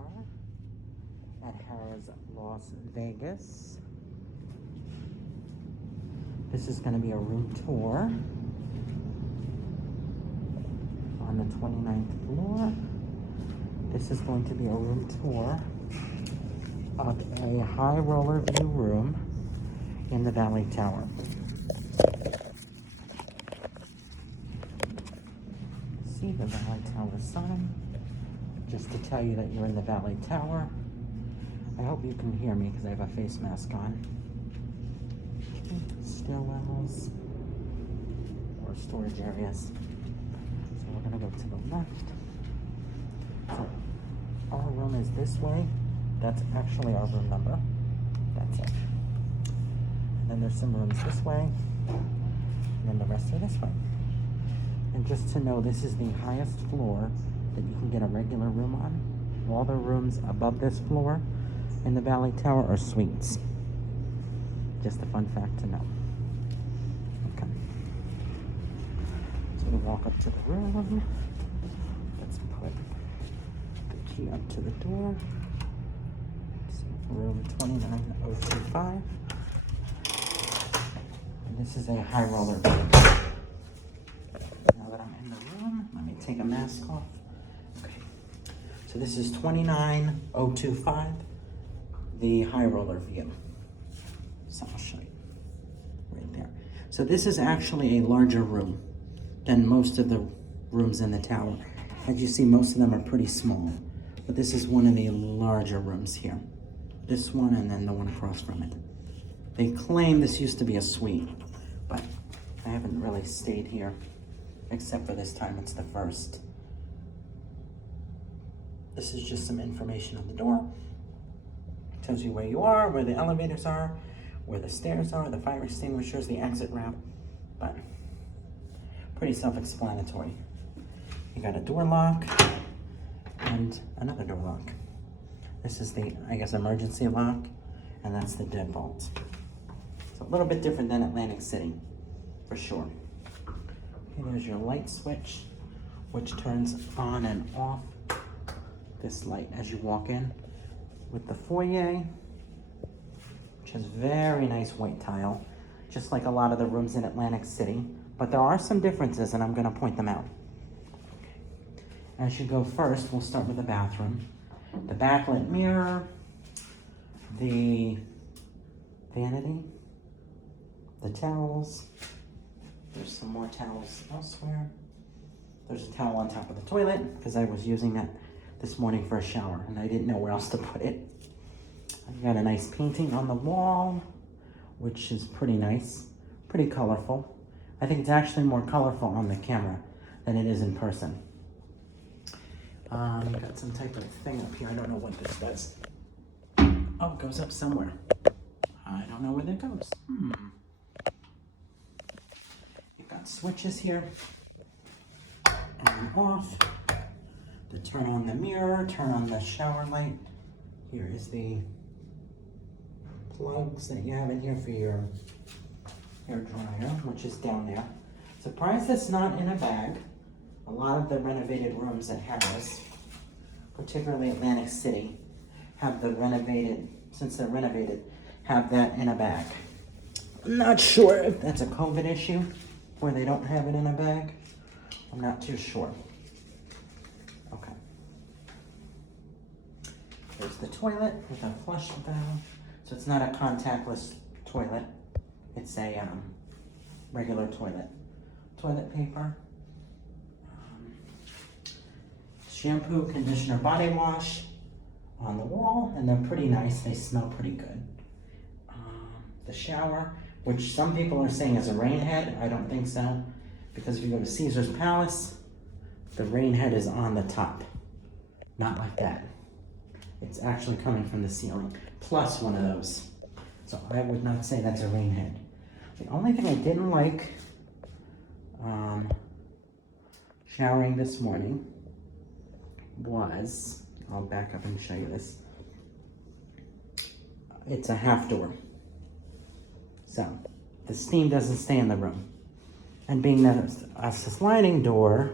are at Harrahs Las Vegas. This is going to be a room tour on the 29th floor. This is going to be a room tour of a high roller view room in the Valley Tower. See the Valley Tower sign, just to tell you that you're in the Valley Tower. I hope you can hear me because I have a face mask on. Stairwells or storage areas. So we're gonna go to the left. So our room is this way. That's actually our room number. That's it. And then there's some rooms this way, and then the rest are this way. And just to know, this is the highest floor that you can get a regular room on. All the rooms above this floor in the Valley Tower are suites. Just a fun fact to know. Okay. So we walk up to the room. Let's put the key up to the door. Room 29025. And this is a high roller. Now that I'm in the room, let me take a mask off. Okay. So this is 29025, the high roller view. So I'll show you right there. So this is actually a larger room than most of the rooms in the tower. As you see, most of them are pretty small, but this is one of the larger rooms here. This one and then the one across from it. They claim this used to be a suite, but I haven't really stayed here, except for this time. It's the first. This is just some information on the door. It tells you where you are, where the elevators are, where the stairs are, the fire extinguishers, the exit ramp, but pretty self-explanatory. You got a door lock and another door lock. This is the, I guess, emergency lock, and that's the deadbolt. It's a little bit different than Atlantic City, for sure. Okay, there's your light switch, which turns on and off this light as you walk in, with the foyer, which has very nice white tile, just like a lot of the rooms in Atlantic City, but there are some differences, and I'm gonna point them out. As you go first, we'll start with the bathroom. The backlit mirror, the vanity, the towels. There's some more towels elsewhere. There's a towel on top of the toilet because I was using that this morning for a shower and I didn't know where else to put it. I've got a nice painting on the wall, which is pretty nice, pretty colorful. I think it's actually more colorful on the camera than it is in person. Got some type of thing up here. I don't know what this does. Oh, it goes up somewhere. I don't know where that goes. You've got switches here. On and off. To turn on the mirror, turn on the shower light. Here is the plugs that you have in here for your hair dryer, which is down there. Surprised it's not in a bag. A lot of the renovated rooms at Harrahs, particularly Atlantic City, have the renovated, since they're renovated, have that in a bag. I'm not sure if that's a COVID issue, where they don't have it in a bag. I'm not too sure. Okay. There's the toilet with a flush valve. So it's not a contactless toilet. It's a regular toilet. Toilet paper. Shampoo, conditioner, body wash on the wall, and they're pretty nice. They smell pretty good. The shower, which some people are saying is a rain head. I don't think so, because if you go to Caesar's Palace, the rain head is on the top. Not like that. It's actually coming from the ceiling, plus one of those. So I would not say that's a rain head. The only thing I didn't like showering this morning was, I'll back up and show you this. It's a half door. So the steam doesn't stay in the room. And being that it's a sliding door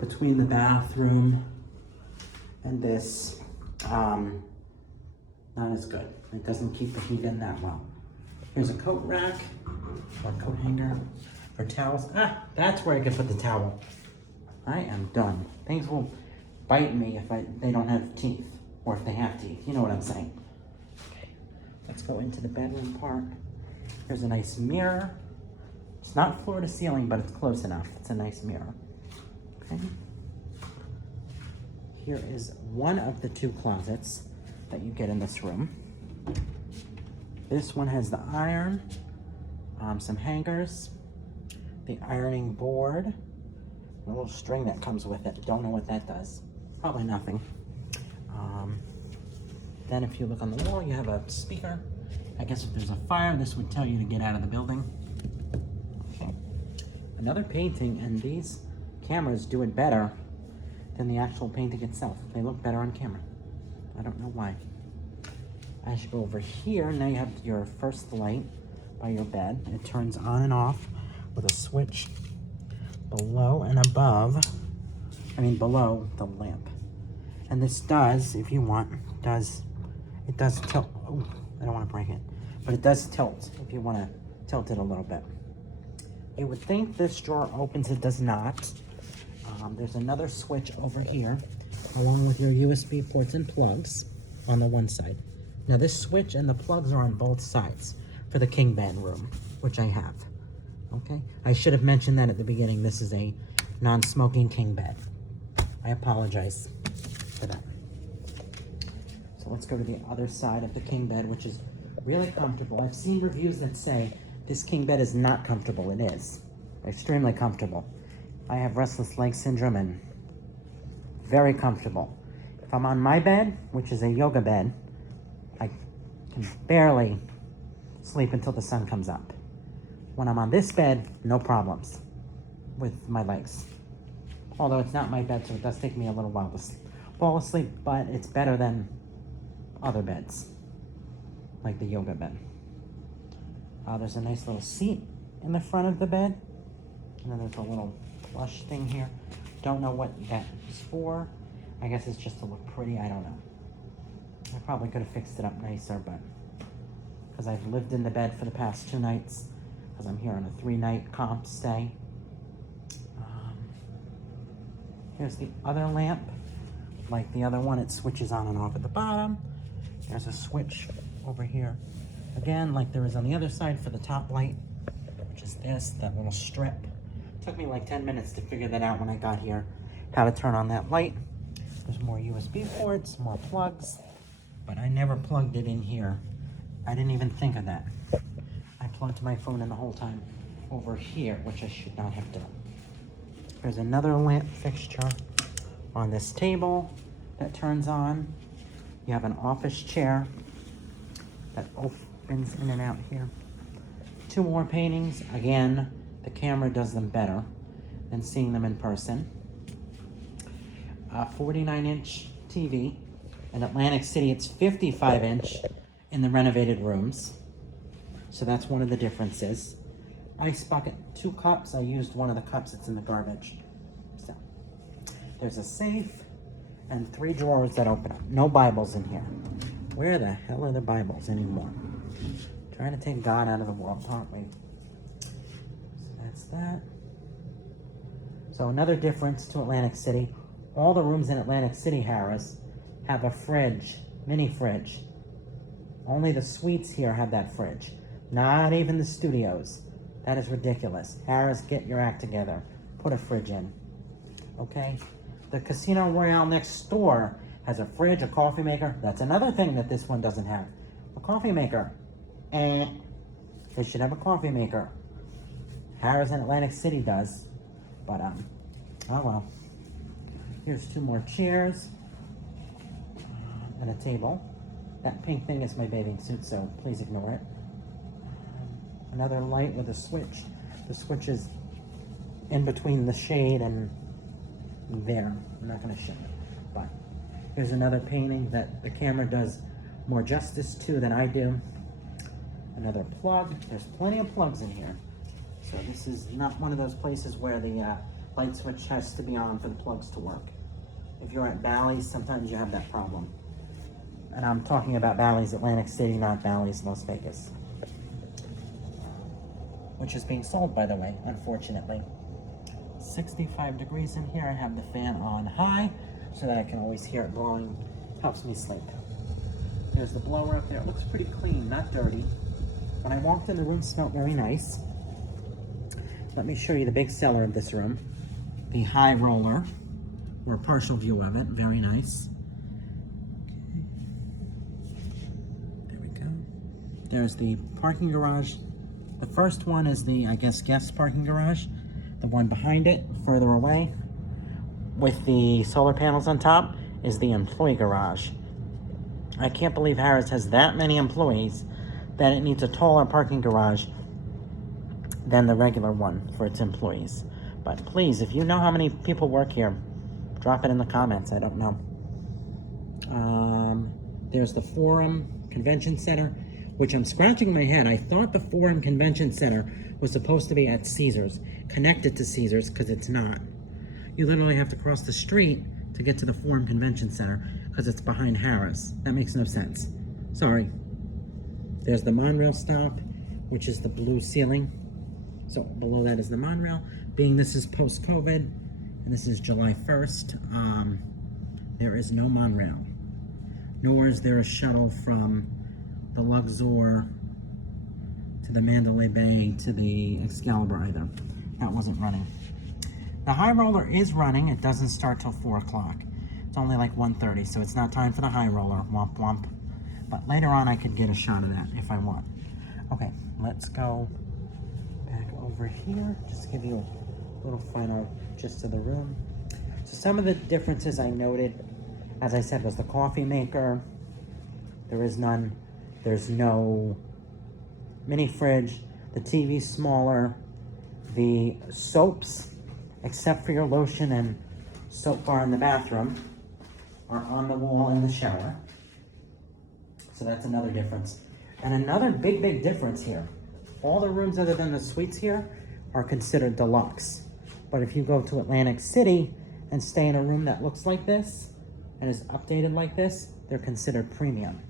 between the bathroom and this, not as good. It doesn't keep the heat in that well. Here's a coat rack or coat hanger for towels. Ah, that's where I can put the towel. I am done. Things will bite me if they don't have teeth, or if they have teeth. You know what I'm saying. Okay, let's go into the bedroom part. Here's a nice mirror. It's not floor to ceiling, but it's close enough. It's a nice mirror. Okay. Here is one of the 2 closets that you get in this room. This one has the iron, some hangers, the ironing board, a little string that comes with it. Don't know what that does. Probably nothing. Then if you look on the wall, you have a speaker. I guess if there's a fire, this would tell you to get out of the building. Okay. Another painting, and these cameras do it better than the actual painting itself. They look better on camera. I don't know why. As you go over here, now you have your first light by your bed. It turns on and off with a switch below and above. Below the lamp. And this does, if you want, it does tilt. Oh, I don't want to break it, but it does tilt if you want to tilt it a little bit. You would think this drawer opens, it does not. There's another switch over here, along with your USB ports and plugs on the one side. Now this switch and the plugs are on both sides for the king bed room, which I have. Okay, I should have mentioned that at the beginning. This is a non-smoking king bed. I apologize for that. So let's go to the other side of the king bed, which is really comfortable. I've seen reviews that say this king bed is not comfortable. It is extremely comfortable. I have restless leg syndrome and very comfortable. If I'm on my bed, which is a yoga bed, I can barely sleep until the sun comes up. When I'm on this bed, no problems with my legs. Although it's not my bed, so it does take me a little while to fall asleep, but it's better than other beds, like the yoga bed. There's a nice little seat in the front of the bed. And then there's a little plush thing here. Don't know what that is for. I guess it's just to look pretty, I don't know. I probably could have fixed it up nicer, but because I've lived in the bed for the past 2 nights, because I'm here on a 3-night comp stay. Here's the other lamp. Like the other one, it switches on and off at the bottom. There's a switch over here. Again, like there is on the other side for the top light, which is this, that little strip. It took me like 10 minutes to figure that out when I got here, how to turn on that light. There's more USB ports, more plugs, but I never plugged it in here. I didn't even think of that. I plugged my phone in the whole time over here, which I should not have done. There's another lamp fixture on this table that turns on. You have an office chair that opens in and out here. 2 more paintings. Again, the camera does them better than seeing them in person. A 49-inch TV. In Atlantic City, it's 55-inch in the renovated rooms. So that's one of the differences. Ice bucket, 2 cups. I used one of the cups that's in the garbage. So there's a safe and 3 drawers that open up. No Bibles in here. Where the hell are the Bibles anymore? Trying to take God out of the world, aren't we? So that's that. So another difference to Atlantic City. All the rooms in Atlantic City, Harrahs, have a fridge, mini fridge. Only the suites here have that fridge. Not even the studios. That is ridiculous. Harrahs, get your act together. Put a fridge in. Okay? The Casino Royale next door has a fridge, a coffee maker. That's another thing that this one doesn't have. A coffee maker. They should have a coffee maker. Harrahs in Atlantic City does. But, oh well. Here's 2 more chairs. And a table. That pink thing is my bathing suit, so please ignore it. Another light with a switch. The switch is in between the shade and there. I'm not going to show it. But here's another painting that the camera does more justice to than I do. Another plug. There's plenty of plugs in here. So this is not one of those places where the light switch has to be on for the plugs to work. If you're at Bally's, sometimes you have that problem. And I'm talking about Bally's Atlantic City, not Bally's Las Vegas. Which is being sold, by the way, unfortunately. 65 degrees in here. I have the fan on high so that I can always hear it blowing. Helps me sleep. There's the blower up there. It looks pretty clean, not dirty. When I walked in, the room smelled very nice. Let me show you the big seller of this room. The high roller, or a partial view of it. Very nice. Okay. There we go. There's the parking garage. The first one is the, I guess, guest parking garage. The one behind it, further away, with the solar panels on top, is the employee garage. I can't believe Harrahs has that many employees that it needs a taller parking garage than the regular one for its employees. But please, if you know how many people work here, drop it in the comments. I don't know. There's the Forum Convention Center, which I'm scratching my head. I thought the Forum Convention Center was supposed to be at Caesars, connected to Caesars, because it's not. You literally have to cross the street to get to the Forum Convention Center, because it's behind Harrahs. That makes no sense. Sorry. There's the monorail stop, which is the blue ceiling. So below that is the monorail. Being this is post-COVID, and this is July 1st, there is no monorail. Nor is there a shuttle from the Luxor to the Mandalay Bay to the Excalibur either. That wasn't running. The high roller is running. It doesn't start till 4 o'clock. It's only like 1:30, so it's not time for the high roller. Womp womp. But later on, I could get a shot of that if I want. Okay, let's go back over here. Just to give you a little final gist of the room. So some of the differences I noted, as I said, was the coffee maker. There is none. There's no mini fridge. The TV's smaller. The soaps, except for your lotion and soap bar in the bathroom, are on the wall in the shower. So that's another difference. And another big difference here. All the rooms other than the suites here are considered deluxe. But if you go to Atlantic City and stay in a room that looks like this and is updated like this, they're considered premium.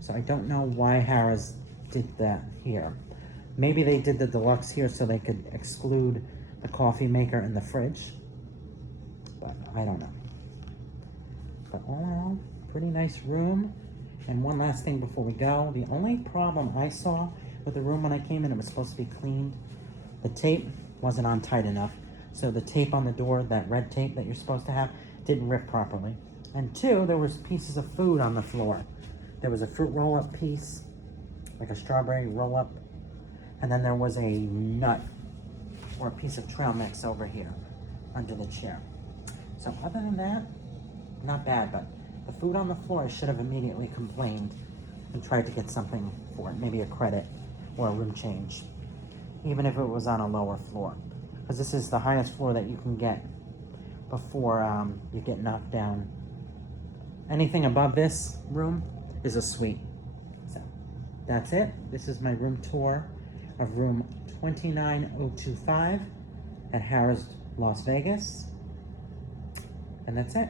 So I don't know why Harrahs did that here. Maybe they did the deluxe here so they could exclude the coffee maker and the fridge. But I don't know. But all in all, pretty nice room. And one last thing before we go. The only problem I saw with the room when I came in, it was supposed to be cleaned. The tape wasn't on tight enough. So the tape on the door, that red tape that you're supposed to have, didn't rip properly. And two, there was pieces of food on the floor. There was a fruit roll-up piece, like a strawberry roll-up. And then there was a nut or a piece of trail mix over here under the chair. So other than that, not bad, but the food on the floor, I should have immediately complained and tried to get something for it, maybe a credit or a room change, even if it was on a lower floor. Because this is the highest floor that you can get before you get knocked down. Anything above this room is a suite. So that's it. This is my room tour of room 29025 at Harrahs Las Vegas. And that's it.